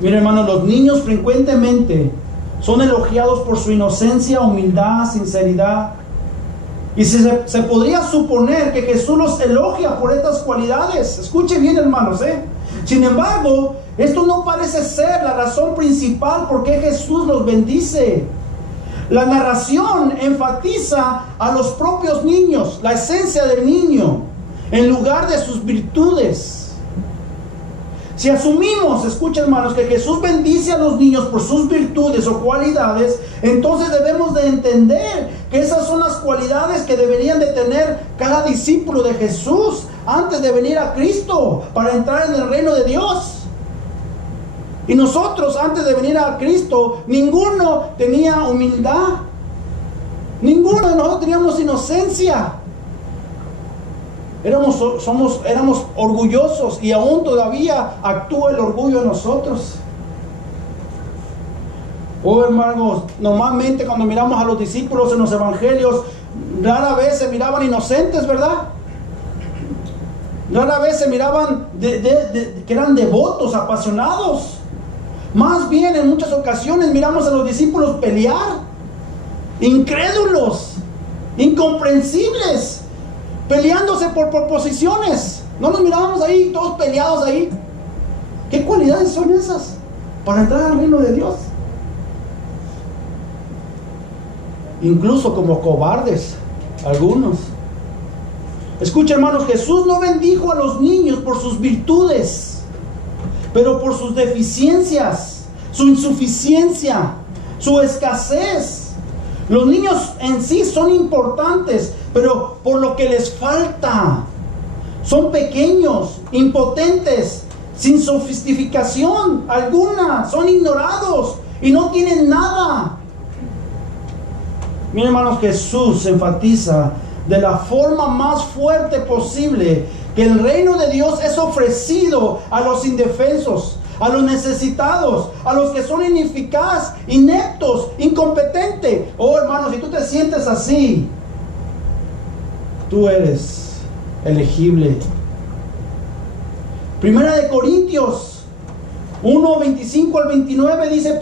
Miren, hermanos, los niños frecuentemente son elogiados por su inocencia, humildad, sinceridad. Y se podría suponer que Jesús los elogia por estas cualidades. Escuche bien, hermanos, Sin embargo, esto no parece ser la razón principal por qué Jesús los bendice. La narración enfatiza a los propios niños, la esencia del niño, en lugar de sus virtudes. Si asumimos, escuchen, hermanos, que Jesús bendice a los niños por sus virtudes o cualidades, entonces debemos de entender que esas son las cualidades que deberían de tener cada discípulo de Jesús antes de venir a Cristo para entrar en el reino de Dios. Y nosotros, antes de venir a Cristo, ninguno tenía humildad. Ninguno de nosotros teníamos inocencia. Éramos orgullosos y aún todavía actúa el orgullo en nosotros. Oh, hermanos, normalmente cuando miramos a los discípulos en los evangelios, rara vez se miraban inocentes, ¿verdad? Rara vez se miraban que eran devotos, apasionados. Más bien, en muchas ocasiones miramos a los discípulos pelear, incrédulos, incomprensibles, peleándose por posiciones. No nos mirábamos ahí, todos peleados ahí. ¿Qué cualidades son esas para entrar al reino de Dios? Incluso como cobardes, algunos. Escucha, hermanos, Jesús no bendijo a los niños por sus virtudes, pero por sus deficiencias, su insuficiencia, su escasez. Los niños en sí son importantes, pero por lo que les falta. Son pequeños, impotentes, sin sofisticación alguna, son ignorados y no tienen nada. Miren, hermanos, Jesús enfatiza de la forma más fuerte posible que el reino de Dios es ofrecido a los indefensos, a los necesitados, a los que son ineficaz, ineptos, incompetentes. Oh, hermanos, si tú te sientes así, tú eres elegible. Primera de Corintios 1, 25 al 29 dice: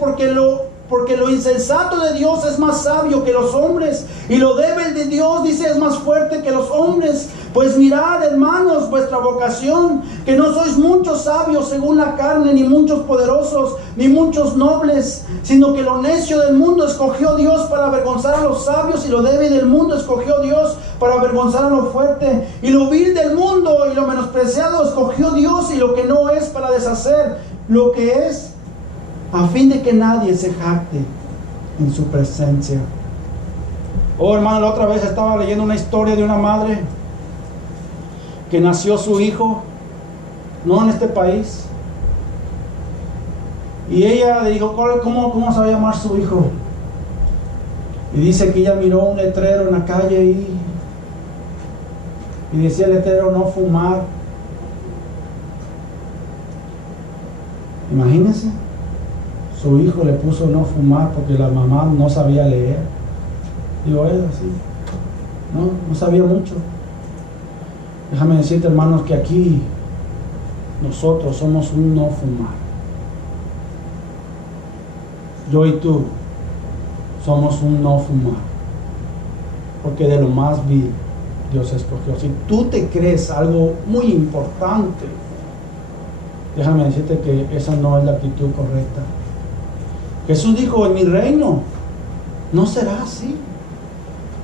porque lo insensato de Dios es más sabio que los hombres, y lo débil de Dios, dice, es más fuerte que los hombres. Pues mirad, hermanos, vuestra vocación, que no sois muchos sabios según la carne, ni muchos poderosos, ni muchos nobles, sino que lo necio del mundo escogió Dios para avergonzar a los sabios, y lo débil del mundo escogió Dios para avergonzar a lo fuerte, y lo vil del mundo y lo menospreciado escogió Dios, y lo que no es, para deshacer lo que es, a fin de que nadie se jacte en su presencia. Oh, hermano, la otra vez estaba leyendo una historia de una madre que nació su hijo, no en este país, y ella le dijo: ¿cómo se va a llamar su hijo? Y dice que ella miró un letrero en la calle y decía el letrero: no fumar. Imagínense, su hijo le puso no fumar porque la mamá no sabía leer. Digo, es así, no sabía mucho. Déjame decirte, hermanos, que aquí nosotros somos un no fumar. Yo y tú somos un no fumar, porque de lo más vil Dios escogió. Si tú te crees algo muy importante, déjame decirte que esa no es la actitud correcta. Jesús dijo: en mi reino no será así.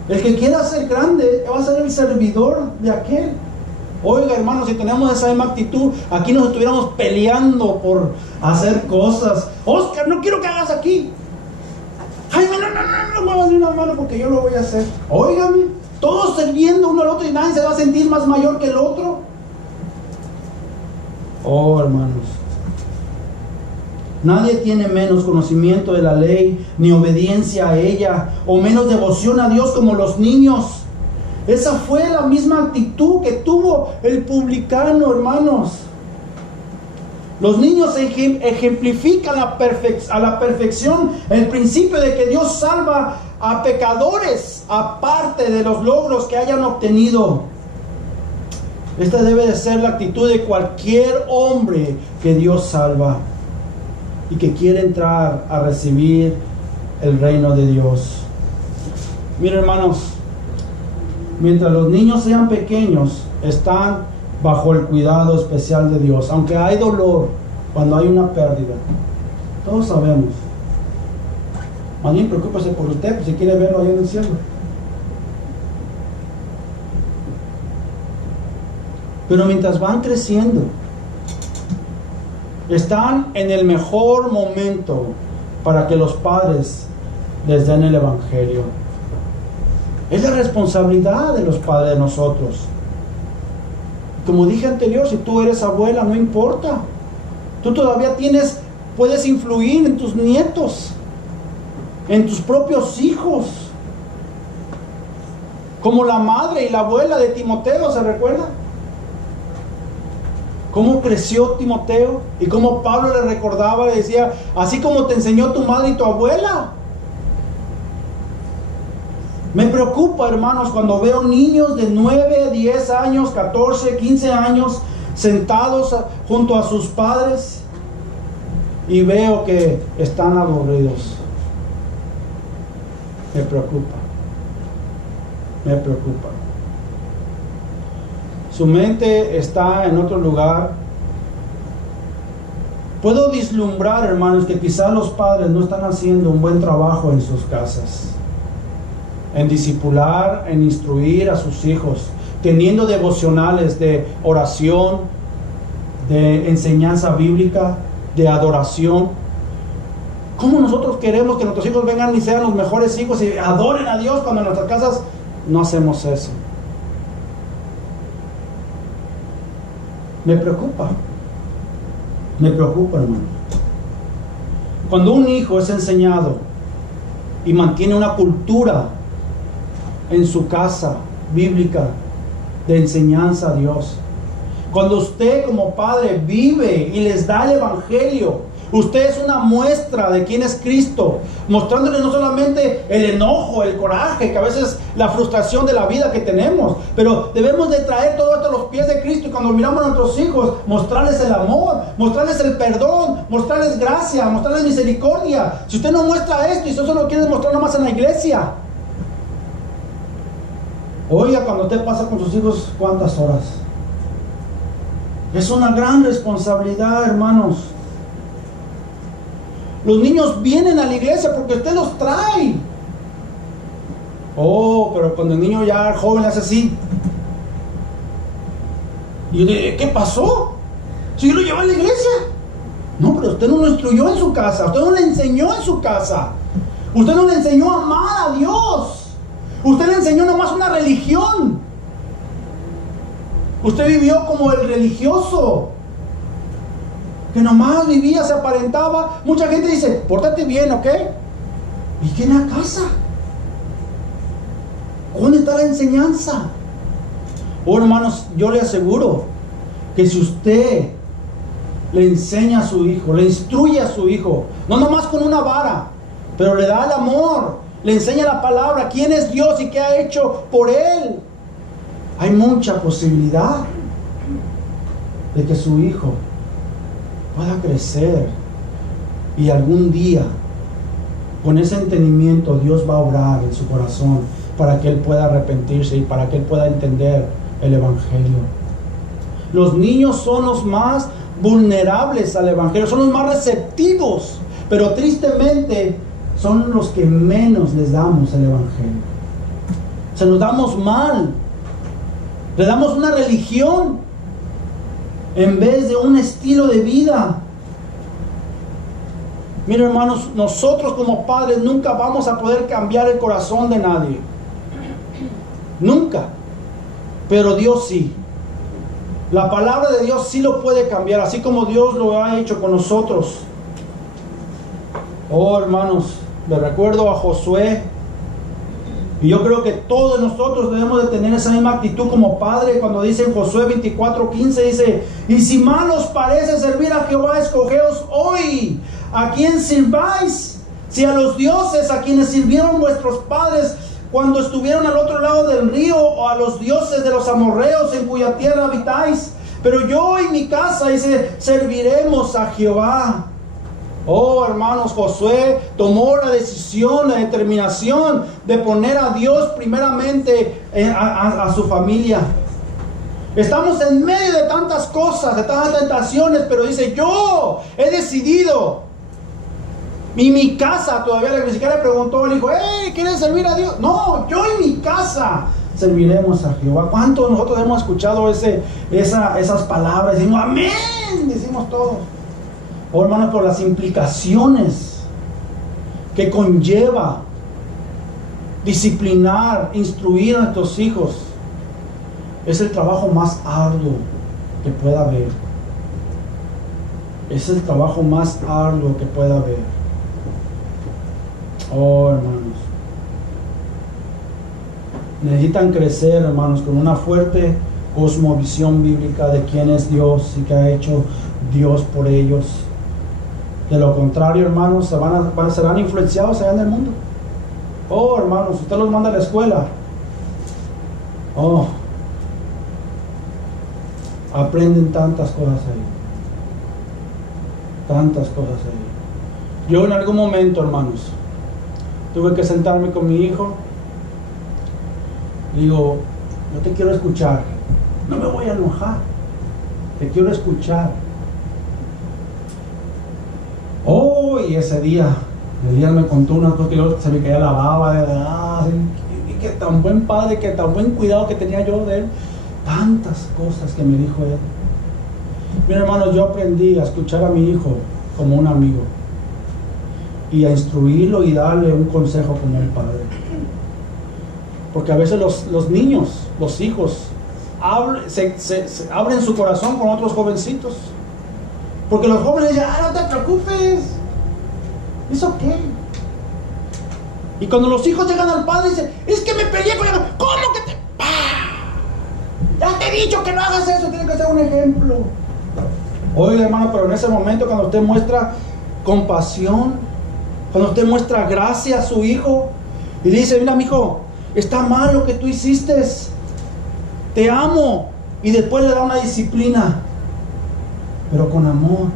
El que quiera ser grande va a ser el servidor de aquel. Oiga, hermanos, si tenemos esa misma actitud, aquí nos estuviéramos peleando por hacer cosas. Oscar, no quiero que hagas aquí. Ay, no muevas ni una mano porque yo lo voy a hacer. Óigame, todos sirviendo uno al otro y nadie se va a sentir más mayor que el otro. Oh, hermanos, nadie tiene menos conocimiento de la ley, ni obediencia a ella, o menos devoción a Dios como los niños. Esa fue la misma actitud que tuvo el publicano, hermanos. Los niños ejemplifican a la perfección el principio de que Dios salva a pecadores aparte de los logros que hayan obtenido. Esta debe de ser la actitud de cualquier hombre que Dios salva. y que quiere entrar a recibir el reino de Dios. Miren, hermanos, mientras los niños sean pequeños, están bajo el cuidado especial de Dios. Aunque hay dolor cuando hay una pérdida, todos sabemos. Más bien preocúpese por usted, pues, si quiere verlo allá en el cielo. Pero mientras van creciendo, están en el mejor momento para que los padres les den el evangelio. Es la responsabilidad de los padres de nosotros. Como dije anterior, si tú eres abuela, no importa. Tú todavía puedes influir en tus nietos, en tus propios hijos. Como la madre y la abuela de Timoteo, ¿se recuerda? Cómo creció Timoteo y cómo Pablo le recordaba, le decía, así como te enseñó tu madre y tu abuela. Me preocupa, hermanos, cuando veo niños de 9, 10 años, 14, 15 años sentados junto a sus padres y veo que están aburridos. Me preocupa. Me preocupa. Su mente está en otro lugar. Puedo vislumbrar, hermanos, que quizás los padres no están haciendo un buen trabajo en sus casas, en discipular, en instruir a sus hijos, teniendo devocionales de oración, de enseñanza bíblica, de adoración. ¿Cómo nosotros queremos que nuestros hijos vengan y sean los mejores hijos y adoren a Dios cuando en nuestras casas no hacemos eso? Me preocupa, hermano. Cuando un hijo es enseñado y mantiene una cultura en su casa bíblica de enseñanza a Dios, cuando usted como padre vive y les da el evangelio, usted es una muestra de quién es Cristo, mostrándoles no solamente el enojo, el coraje, que a veces la frustración de la vida que tenemos, pero debemos de traer todo esto a los pies de Cristo y cuando miramos a nuestros hijos, mostrarles el amor, mostrarles el perdón, mostrarles gracia, mostrarles misericordia. Si usted no muestra esto y eso lo quiere mostrar nomás en la iglesia, oiga, cuando usted pasa con sus hijos, ¿cuántas horas? Es una gran responsabilidad, hermanos. Los niños vienen a la iglesia porque usted los trae. Oh, pero cuando el niño ya joven hace así. Y yo digo, ¿qué pasó? Si yo lo llevo a la iglesia. No, pero usted no lo instruyó en su casa. Usted no le enseñó en su casa. Usted no le enseñó a amar a Dios. Usted le enseñó nomás una religión. Usted vivió como el religioso, que nomás vivía, se aparentaba. Mucha gente dice, pórtate bien, ¿ok? ¿Y qué en la casa? ¿Dónde está la enseñanza? Oh, hermanos, yo le aseguro que si usted le enseña a su hijo, le instruye a su hijo, no nomás con una vara, pero le da el amor, le enseña la palabra, quién es Dios y qué ha hecho por él, hay mucha posibilidad de que su hijo pueda crecer y algún día con ese entendimiento Dios va a obrar en su corazón para que él pueda arrepentirse y para que él pueda entender el evangelio. Los niños son los más vulnerables al evangelio, son los más receptivos, pero tristemente son los que menos les damos el evangelio. Se los damos mal, le damos una religión en vez de un estilo de vida. Miren, hermanos, nosotros como padres nunca vamos a poder cambiar el corazón de nadie. Nunca. Pero Dios sí. La palabra de Dios sí lo puede cambiar, así como Dios lo ha hecho con nosotros. Oh, hermanos, le recuerdo a Josué. Y yo creo que todos nosotros debemos de tener esa misma actitud como padre cuando dice en Josué 24:15, dice, y si mal os parece servir a Jehová, escogeos hoy a quién sirváis, si a los dioses a quienes sirvieron vuestros padres cuando estuvieron al otro lado del río, o a los dioses de los amorreos en cuya tierra habitáis. Pero yo y mi casa, dice, serviremos a Jehová. Oh, hermanos, Josué tomó la decisión, la determinación de poner a Dios primeramente a su familia. Estamos en medio de tantas cosas, de tantas tentaciones, pero dice, yo he decidido. Y mi casa, todavía ni siquiera le preguntó, le dijo, hey, ¿quieres servir a Dios? No, yo en mi casa serviremos a Jehová. ¿Cuántos nosotros hemos escuchado esas palabras? Decimos, amén, decimos todos. Oh, hermanos, por las implicaciones que conlleva disciplinar, instruir a nuestros hijos, es el trabajo más arduo que pueda haber. Es el trabajo más arduo que pueda haber. Oh, hermanos, necesitan crecer, hermanos, con una fuerte cosmovisión bíblica de quién es Dios y qué ha hecho Dios por ellos. De lo contrario, hermanos, serán influenciados allá en el mundo. Oh, hermanos, usted los manda a la escuela. Oh, aprenden tantas cosas ahí. Tantas cosas ahí. Yo en algún momento, hermanos, tuve que sentarme con mi hijo. Digo, yo te quiero escuchar. No me voy a enojar. Te quiero escuchar. Oh, y ese día, el día me contó unas cosas que se me caía la baba. Y que tan buen padre, que tan buen cuidado que tenía yo de él. Tantas cosas que me dijo él. Mira, hermanos, yo aprendí a escuchar a mi hijo como un amigo y a instruirlo y darle un consejo como un padre. Porque a veces los niños, los hijos, se abren su corazón con otros jovencitos. Porque los jóvenes dicen, no te preocupes, ¿eso qué? Y cuando los hijos llegan al padre dicen, es que me peleé con él. ¿Cómo que te...? Ya te he dicho que no hagas eso, tiene que ser un ejemplo. Oiga, hermano, pero en ese momento cuando usted muestra compasión, cuando usted muestra gracia a su hijo y dice, mira, mijo, está mal lo que tú hiciste, te amo, y después le da una disciplina, pero con amor.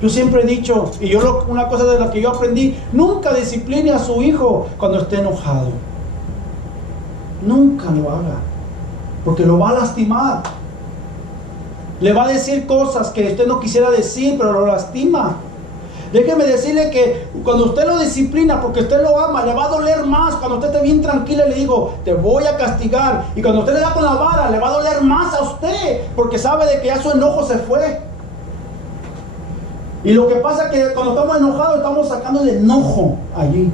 Yo siempre he dicho, y una cosa de la que yo aprendí, nunca discipline a su hijo cuando esté enojado. Nunca lo haga, porque lo va a lastimar. Le va a decir cosas que usted no quisiera decir, pero lo lastima. Déjeme decirle que cuando usted lo disciplina porque usted lo ama, le va a doler más. Cuando usted esté bien tranquila y le digo, te voy a castigar, y cuando usted le da con la vara, le va a doler más a usted, porque sabe de que ya su enojo se fue. Y lo que pasa es que cuando estamos enojados, estamos sacando el enojo allí,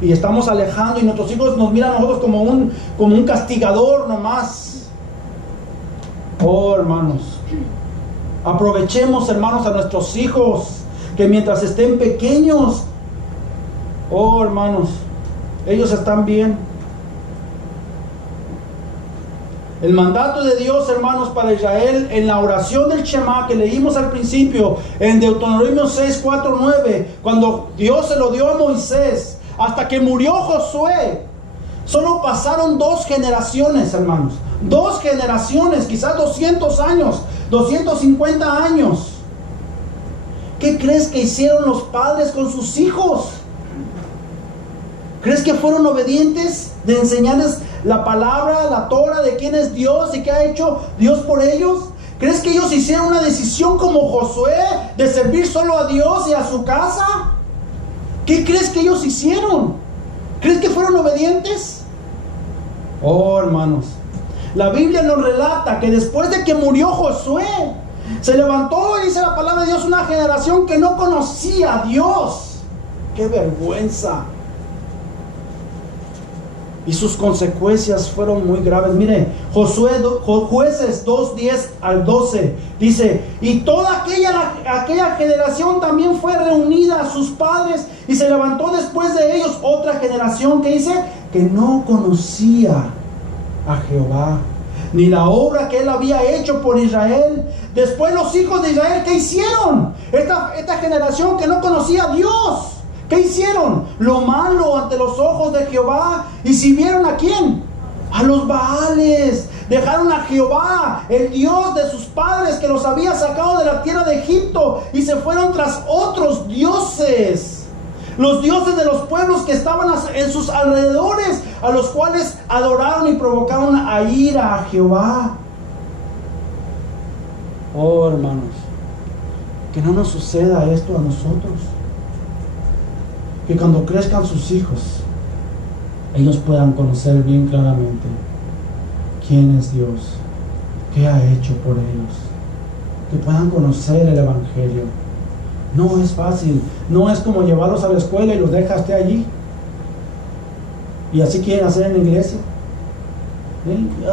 y estamos alejando, y nuestros hijos nos miran a nosotros como un castigador nomás. Oh, hermanos, aprovechemos, hermanos, a nuestros hijos, que mientras estén pequeños, oh, hermanos, ellos están bien. El mandato de Dios, hermanos, para Israel en la oración del Shema que leímos al principio en Deuteronomio 6, 4, 9, cuando Dios se lo dio a Moisés, hasta que murió Josué, solo pasaron 2 generaciones, hermanos. 2 generaciones, quizás 200 años, 250 años. ¿Qué crees que hicieron los padres con sus hijos? ¿Crees que fueron obedientes de enseñarles la palabra, la Torah de quién es Dios y qué ha hecho Dios por ellos? ¿Crees que ellos hicieron una decisión como Josué de servir solo a Dios y a su casa? ¿Qué crees que ellos hicieron? ¿Crees que fueron obedientes? Oh, hermanos, la Biblia nos relata que después de que murió Josué, se levantó, dice la palabra de Dios, una generación que no conocía a Dios. ¡Qué vergüenza! Y sus consecuencias fueron muy graves. Mire, Jueces 2, 10 al 12 dice, y toda aquella generación también fue reunida a sus padres, y se levantó después de ellos otra generación que dice que no conocía a Jehová, ni la obra que él había hecho por Israel. Después los hijos de Israel, ¿qué hicieron? Esta generación que no conocía a Dios, ¿qué hicieron? Lo malo ante los ojos de Jehová. ¿Y sirvieron a quién? A los Baales. dejaron a Jehová, el Dios de sus padres que los había sacado de la tierra de Egipto, y se fueron tras otros dioses, los dioses de los pueblos que estaban en sus alrededores, a los cuales adoraron y provocaron a ira a Jehová. Oh, hermanos, que no nos suceda esto a nosotros. Que cuando crezcan sus hijos, ellos puedan conocer bien claramente quién es Dios, qué ha hecho por ellos, que puedan conocer el Evangelio. No es fácil, no es como llevarlos a la escuela y los dejaste allí y así quieren hacer en la iglesia.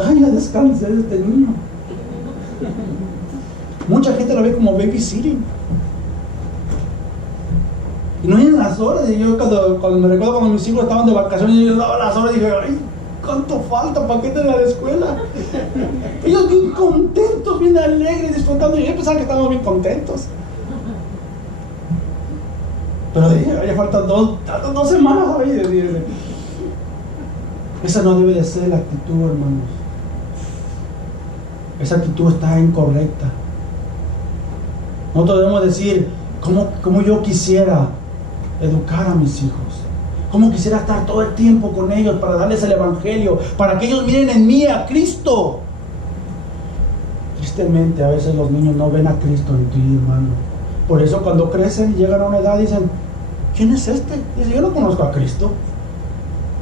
Ay, ya descansé de este niño. Mucha gente lo ve como babysitting. Y no vienen las horas. Y yo cuando me recuerdo cuando mis hijos estaban de vacaciones, y yo daba las horas y dije, ay, ¿cuánto falta para que entren a la escuela? Ellos bien contentos, bien alegres, disfrutando. Y yo pensaba que estábamos bien contentos. Pero ya faltan dos semanas ahí. Esa no debe de ser la actitud, hermanos. Esa actitud está incorrecta. Nosotros debemos decir, ¿cómo yo quisiera educar a mis hijos? ¿Cómo quisiera estar todo el tiempo con ellos para darles el Evangelio, para que ellos miren en mí a Cristo? Tristemente, a veces los niños no ven a Cristo en ti, hermano. Por eso cuando crecen y llegan a una edad dicen, ¿quién es este? Dice, yo no conozco a Cristo.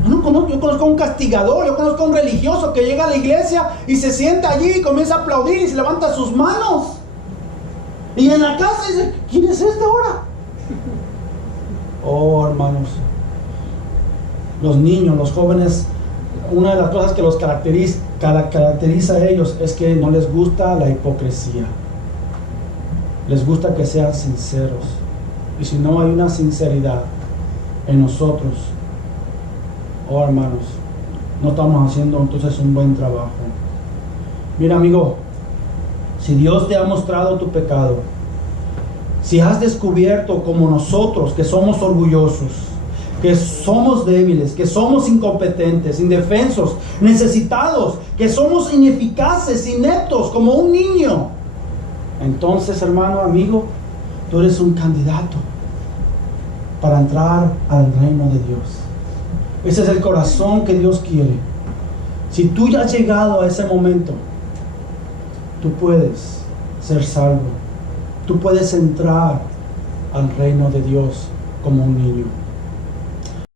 Yo conozco a un castigador, yo conozco a un religioso que llega a la iglesia y se sienta allí y comienza a aplaudir y se levanta sus manos. Y en la casa dice, ¿quién es este ahora? Oh, hermanos, los niños, los jóvenes, una de las cosas que los caracteriza a ellos es que no les gusta la hipocresía. Les gusta que sean sinceros. Y si no hay una sinceridad en nosotros, oh, hermanos, no estamos haciendo entonces un buen trabajo. Mira, amigo, si Dios te ha mostrado tu pecado, si has descubierto como nosotros que somos orgullosos, que somos débiles, que somos incompetentes, indefensos, necesitados, que somos ineficaces, ineptos, como un niño, entonces, hermano, amigo, tú eres un candidato para entrar al reino de Dios. Ese es el corazón que Dios quiere. Si tú ya has llegado a ese momento, tú puedes ser salvo. Tú puedes entrar al reino de Dios como un niño.